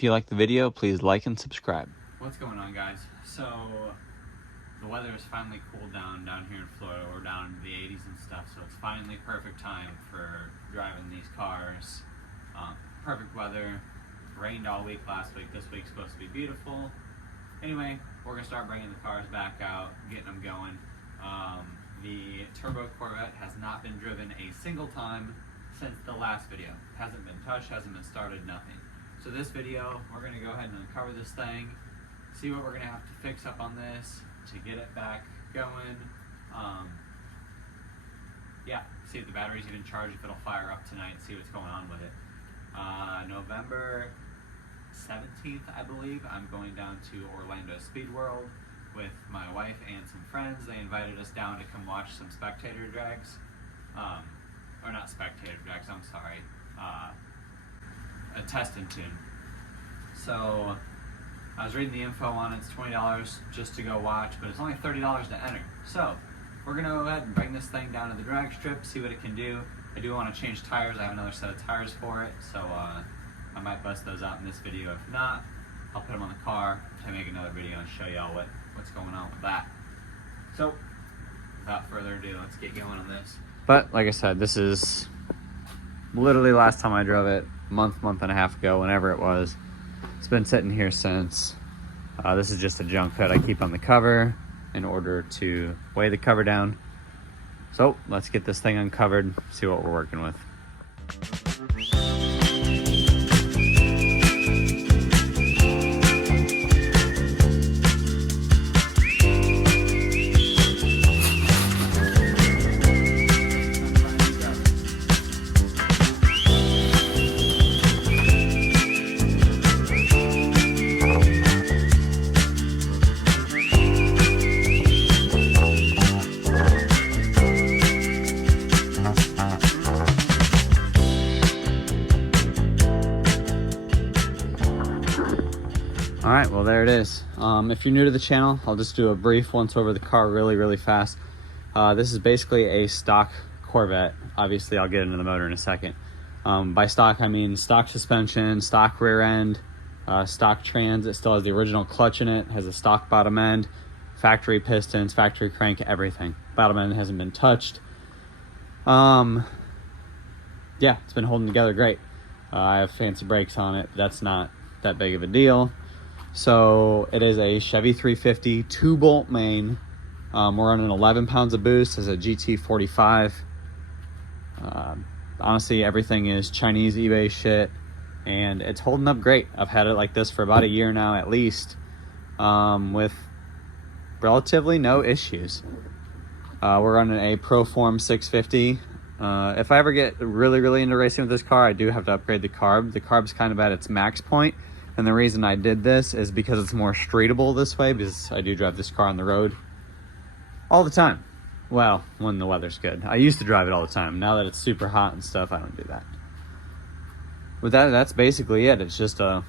If you like the video, please like and subscribe. What's going on, guys? So the weather has finally cooled down here in Florida. We're down into the 80s and stuff, so it's finally perfect time for driving these cars. Perfect weather. Rained all week last week. This week's supposed to be beautiful. Anyway, we're gonna start bringing the cars back out, getting them going. The Turbo Corvette has not been driven a single time since the last video. Hasn't been touched, hasn't been started, nothing. So this video, we're gonna go ahead and uncover this thing, see what we're gonna have to fix up on this to get it back going. Yeah, see if the battery's even charged, if it'll fire up tonight, see what's going on with it. November 17th, I believe, I'm going down to Orlando Speed World with my wife and some friends. They invited us down to come watch some spectator drags. Or not spectator drags, I'm sorry. A test and tune. So I was reading the info on it. It's $20 just to go watch, but it's only $30 to enter. So we're gonna go ahead and bring this thing down to the drag strip, see what it can do. I do want to change tires. I have another set of tires for it, so I might bust those out in this video. If not, I'll put them on the car to make another video and show y'all what's going on with that. So without further ado, let's get going on this. But like I said, this is literally last time I drove it, month and a half ago, whenever it was. It's been sitting here since. This is just a junk hood I keep on the cover in order to weigh the cover down. So let's get this thing uncovered, see what we're working with. All right, well, there it is. If you're new to the channel, I'll just do a brief once over the car really fast. This is basically a stock Corvette. Obviously, I'll get into the motor in a second. By stock, I mean stock suspension, stock rear end, stock trans. It still has the original clutch in it, has a stock bottom end, factory pistons, factory crank, everything. Bottom end hasn't been touched. Yeah, it's been holding together great. I have fancy brakes on it, but that's not that big of a deal. So it is a Chevy 350 2-bolt main. We're running 11 pounds of boost as a GT45. Honestly, everything is Chinese eBay shit, and it's holding up great. I've had it like this for about a year now at least, with relatively no issues. We're running a Proform 650. If I ever get really into racing with this car, I do have to upgrade the carb. The carb's kind of at its max point. And the reason I did this is because it's more streetable this way, because I do drive this car on the road all the time. Well, when the weather's good. I used to drive it all the time. Now that it's super hot and stuff, I don't do that. With that, that's basically it. It's just a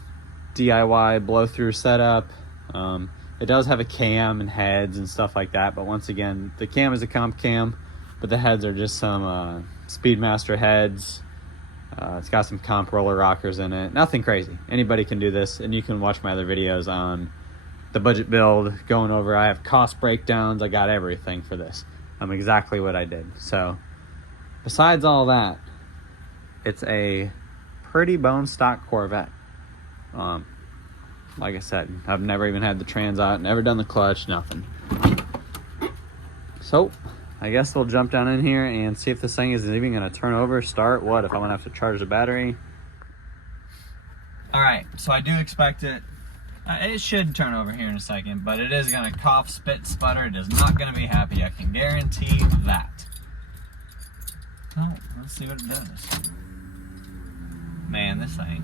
DIY blow-through setup. It does have a cam and heads and stuff like that, but once again, the cam is a comp cam, but the heads are just some Speedmaster heads. It's got some comp roller rockers in it. Nothing crazy. Anybody can do this, and you can watch my other videos on the budget build, going over. I have cost breakdowns. I got everything for this. Exactly what I did. So besides all that, it's a pretty bone stock Corvette. Like I said, I've never even had the trans out, never done the clutch, nothing. So I guess we'll jump down in here and see if this thing is even going to turn over, start, what, if I'm going to have to charge the battery. All right, so I do expect it. It should turn over here in a second, but it is going to cough, spit, sputter. It is not going to be happy. I can guarantee that. Oh, let's see what it does. Man, this thing.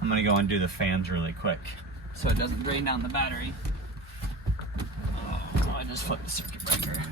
I'm gonna go undo the fans really quick so it doesn't drain down the battery. Oh, I just flipped the circuit breaker.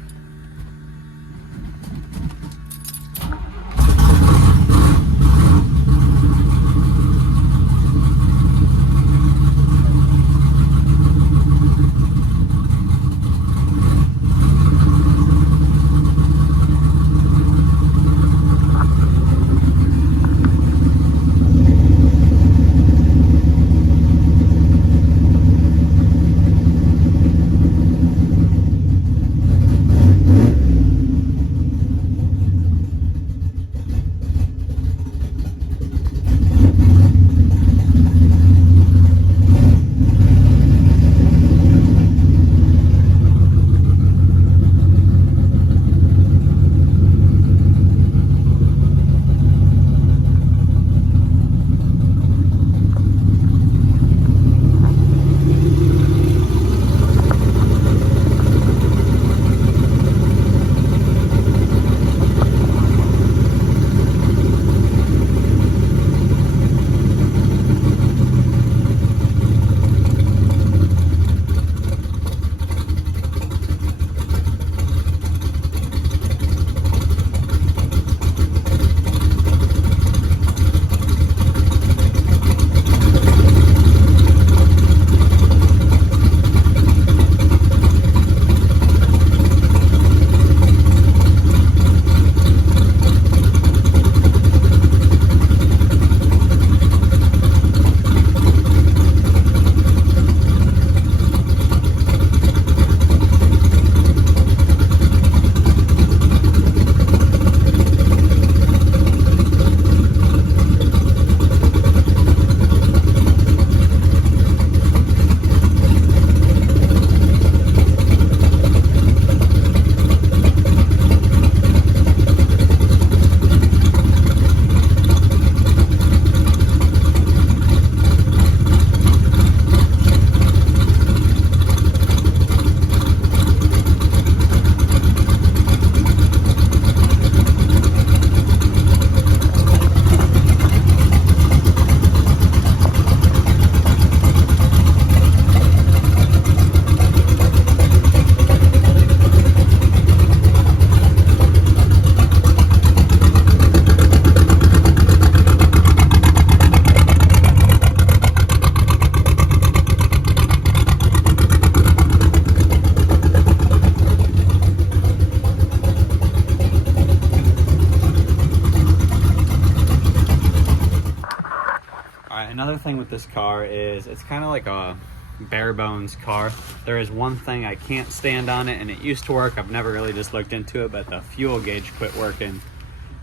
another thing with this car is it's kind of like a bare bones car. There is one thing I can't stand on it, and it used to work. I've never really just looked into it, but the fuel gauge quit working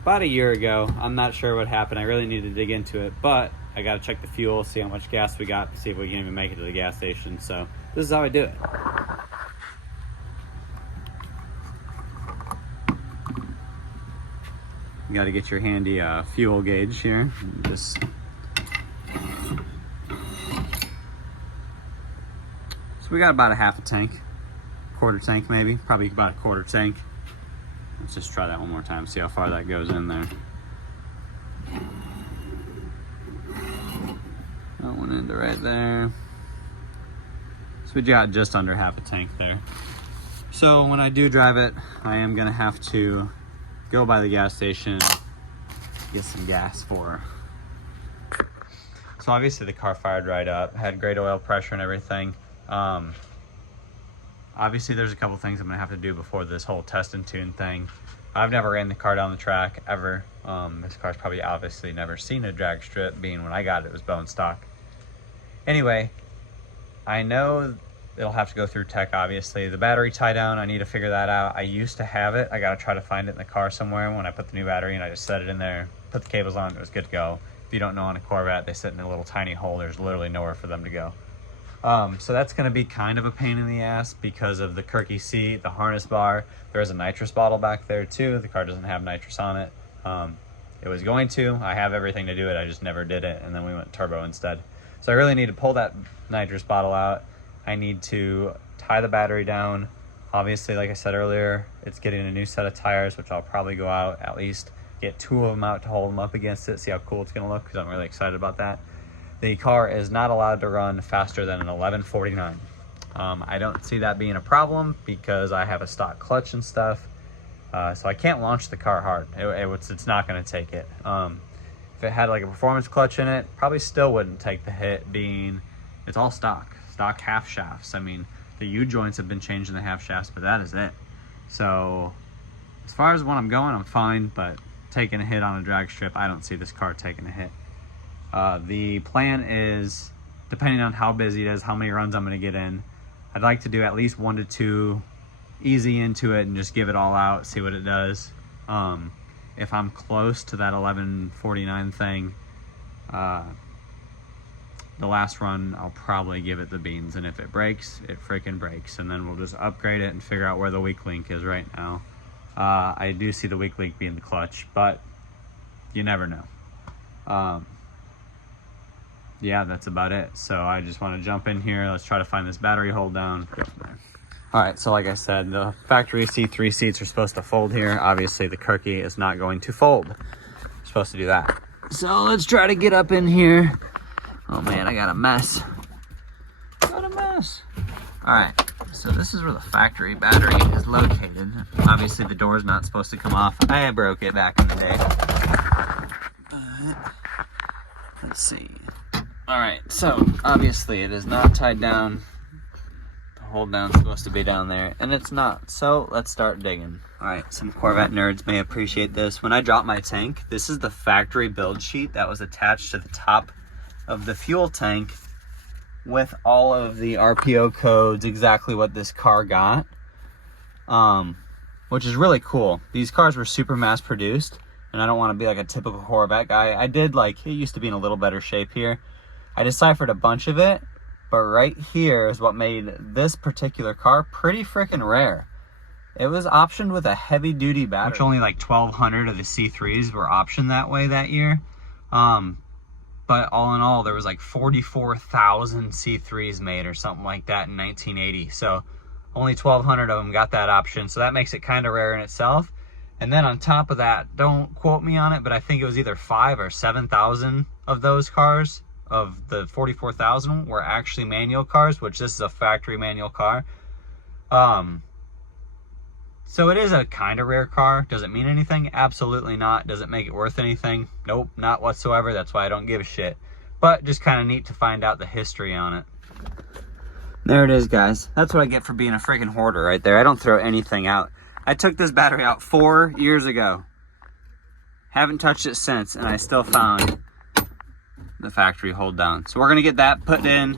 about a year ago. I'm not sure what happened. I really need to dig into it, but I got to check the fuel, see how much gas we got, see if we can even make it to the gas station. So this is how I do it. You got to get your handy fuel gauge here. Just so we got about a half a tank, quarter tank maybe, probably about a quarter tank. Let's just try that one more time, see how far that goes in there. That one into right there. So we got just under half a tank there. So when I do drive it, I am gonna have to go by the gas station, get some gas for her. So obviously the car fired right up, had great oil pressure and everything. Obviously there's a couple things I'm gonna have to do before this whole test and tune thing. I've never ran the car down the track ever. This car's probably obviously never seen a drag strip, being when I got it, it was bone stock. Anyway, I know it'll have to go through tech, obviously. The battery tie down, I need to figure that out. I used to have it. I gotta try to find it in the car somewhere when I put the new battery, and I just set it in there, put the cables on, it was good to go. If you don't know, on a Corvette, they sit in a little tiny hole. There's literally nowhere for them to go. So that's gonna be kind of a pain in the ass because of the Kirky seat, the harness bar. There is a nitrous bottle back there too. The car doesn't have nitrous on it. It was going to. I have everything to do it. I just never did it, and then we went turbo instead. So I really need to pull that nitrous bottle out. I need to tie the battery down. Obviously, like I said earlier, it's getting a new set of tires, which I'll probably go out, at least get 2 of them out to hold them up against it, see how cool it's gonna look, because I'm really excited about that. The car is not allowed to run faster than an 1149. I don't see that being a problem because I have a stock clutch and stuff. So I can't launch the car hard. It's not gonna take it. If it had like a performance clutch in it, probably still wouldn't take the hit, being it's all stock half shafts. I mean, the U-joints have been changed in the half shafts, but that is it. So as far as when I'm going, I'm fine, but taking a hit on a drag strip, I don't see this car taking a hit. The plan is, depending on how busy it is, how many runs I'm gonna get in, I'd like to do at least 1 to 2 easy into it and just give it all out, see what it does. If I'm close to that 1149 thing, the last run I'll probably give it the beans, and if it breaks, it freaking breaks, and then we'll just upgrade it and figure out where the weak link is right now. I do see the weak link being the clutch, but you never know. Yeah, that's about it. So I just want to jump in here. Let's try to find this battery hold down. Go from there. All right, so like I said, the factory C3 seats are supposed to fold here. Obviously the Kirky is not going to fold. It's supposed to do that. So let's try to get up in here. Oh man, I got a mess. Got a mess. All right, so this is where the factory battery is located. Obviously the door's not supposed to come off. I broke it back in the day. Let's see. All right, so obviously it is not tied down. The hold down's supposed to be down there, and it's not. So let's start digging. All right, some Corvette nerds may appreciate this. When I dropped my tank, this is the factory build sheet that was attached to the top of the fuel tank with all of the RPO codes, exactly what this car got, which is really cool. These cars were super mass produced, and I don't want to be like a typical Corvette guy. I did, like, it used to be in a little better shape here. I deciphered a bunch of it, but right here is what made this particular car pretty freaking rare. It was optioned with a heavy duty battery, which only like 1,200 of the C3s were optioned that way that year. But all in all, there was like 44,000 C3s made or something like that in 1980. So only 1,200 of them got that option. So that makes it kind of rare in itself. And then on top of that, don't quote me on it, but I think it was either 5,000 or 7,000 of those cars, of the 44,000, were actually manual cars, which this is a factory manual car. So it is a kind of rare car. Does it mean anything? Absolutely not. Does it make it worth anything? Nope, not whatsoever. That's why I don't give a shit. But just kind of neat to find out the history on it. There it is, guys. That's what I get for being a freaking hoarder right there. I don't throw anything out. I took this battery out 4 years ago. Haven't touched it since, and I still found the factory hold down. So we're gonna get that put in.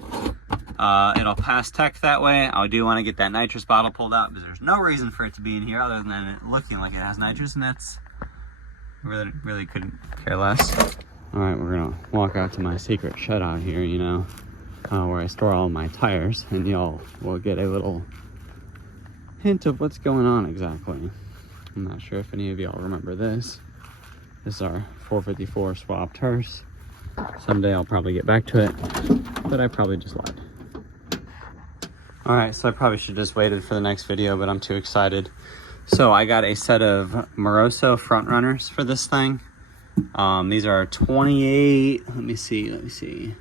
It'll pass tech that way. I do want to get that nitrous bottle pulled out because there's no reason for it to be in here other than it looking like it has nitrous, and that's really couldn't care less. All right, we're gonna walk out to my secret shutout here, you know, where I store all my tires, and y'all will get a little hint of what's going on exactly. I'm not sure if any of y'all remember this. This is our 454 swapped hearse. Someday I'll probably get back to it, but I probably just lied. All right, so I probably should just waited for the next video, but I'm too excited. So I got a set of Moroso front runners for this thing. These are 28, let me see.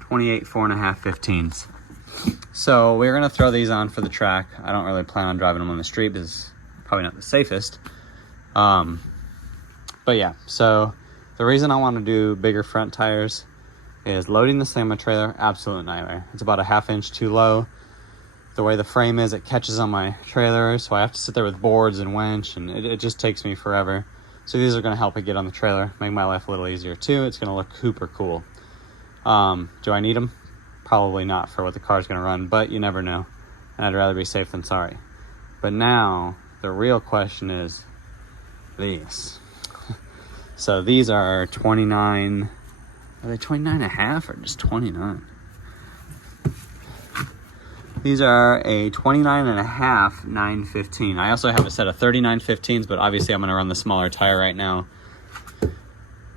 28 4.5 15s. So we're gonna throw these on for the track. I don't really plan on driving them on the street because it's probably not the safest. But yeah, so the reason I want to do bigger front tires is loading this thing on my trailer, absolute nightmare. It's about a 1/2 inch too low. The way the frame is, it catches on my trailer, so I have to sit there with boards and winch, and it just takes me forever. So these are gonna help it get on the trailer, make my life a little easier too. It's gonna look super cool. Do I need them? Probably not for what the car's gonna run, but you never know. And I'd rather be safe than sorry. But now, the real question is these. So these are 29, are they 29.5 or just 29? These are a 29.5 915. I also have a set of 39 15s, but obviously I'm gonna run the smaller tire right now.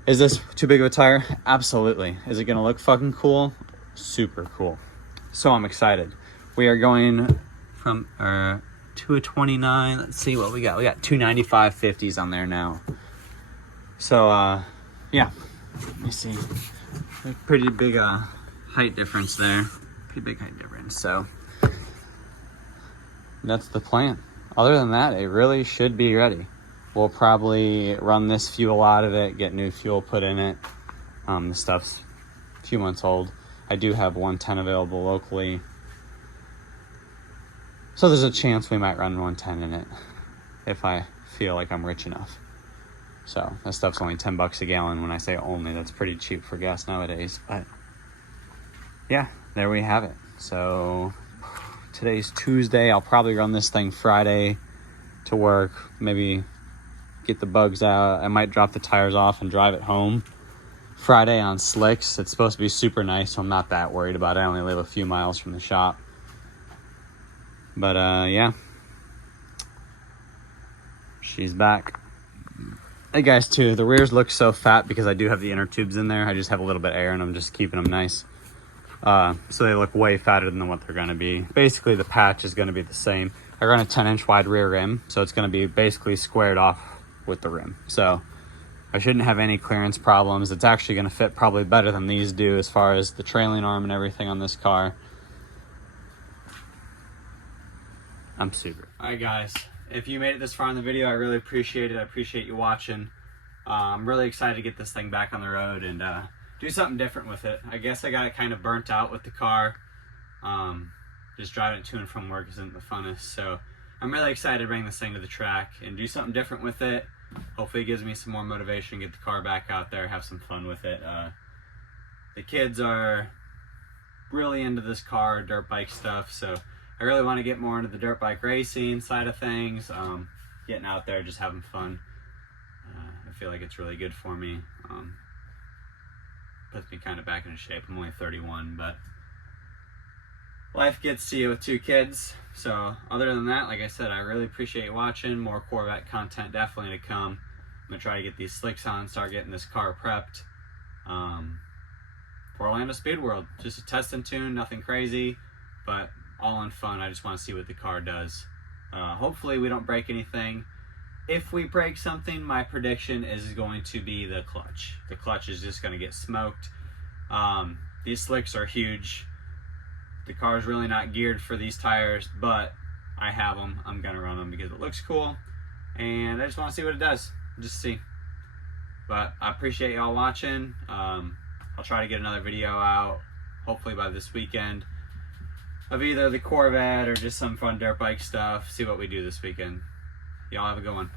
Is this too big of a tire? Absolutely. Is it gonna look fucking cool? Super cool. So I'm excited. We are going from to a 29. Let's see what we got. We got 295 50s on there now. So yeah, let me see. A pretty big height difference there. Pretty big height difference. So that's the plan. Other than that, it really should be ready. We'll probably run this fuel out of it, get new fuel put in it. The stuff's a few months old. I do have 110 available locally. So there's a chance we might run 110 in it if I feel like I'm rich enough. So that stuff's only 10 bucks a gallon. When I say only, that's pretty cheap for gas nowadays. But yeah, there we have it. So today's Tuesday. I'll probably run this thing Friday to work. Maybe get the bugs out. I might drop the tires off and drive it home Friday on slicks. It's supposed to be super nice, so I'm not that worried about it. I only live a few miles from the shop. But yeah, she's back. Hey guys, too, the rears look so fat because I do have the inner tubes in there. I just have a little bit of air and I'm just keeping them nice. So they look way fatter than what they're gonna be. Basically the patch is gonna be the same. I run a 10-inch wide rear rim, so it's gonna be basically squared off with the rim. So I shouldn't have any clearance problems. It's actually gonna fit probably better than these do as far as the trailing arm and everything on this car. I'm super. All right guys, if you made it this far in the video, I really appreciate it. I appreciate you watching. I'm really excited to get this thing back on the road and do something different with it. I guess I got it kind of burnt out with the car. Just driving it to and from work isn't the funnest. So I'm really excited to bring this thing to the track and do something different with it. Hopefully it gives me some more motivation, get the car back out there, have some fun with it. The kids are really into this car, dirt bike stuff, so I really want to get more into the dirt bike racing side of things, getting out there, just having fun. I feel like it's really good for me. Puts me kind of back into shape. I'm only 31, but life gets to you with 2 kids. So other than that, like I said, I really appreciate you watching. More Corvette content definitely to come. I'm gonna try to get these slicks on, start getting this car prepped for Orlando Speed World. Just a test and tune, nothing crazy, but all in fun. I just want to see what the car does. Hopefully we don't break anything. If we break something, my prediction is going to be the clutch. The clutch is just going to get smoked. These slicks are huge. The car is really not geared for these tires, but I have them. I'm going to run them because it looks cool. And I just want to see what it does. Just see. But I appreciate y'all watching. I'll try to get another video out, hopefully by this weekend, of either the Corvette or just some fun dirt bike stuff. See what we do this weekend. Y'all have a good one.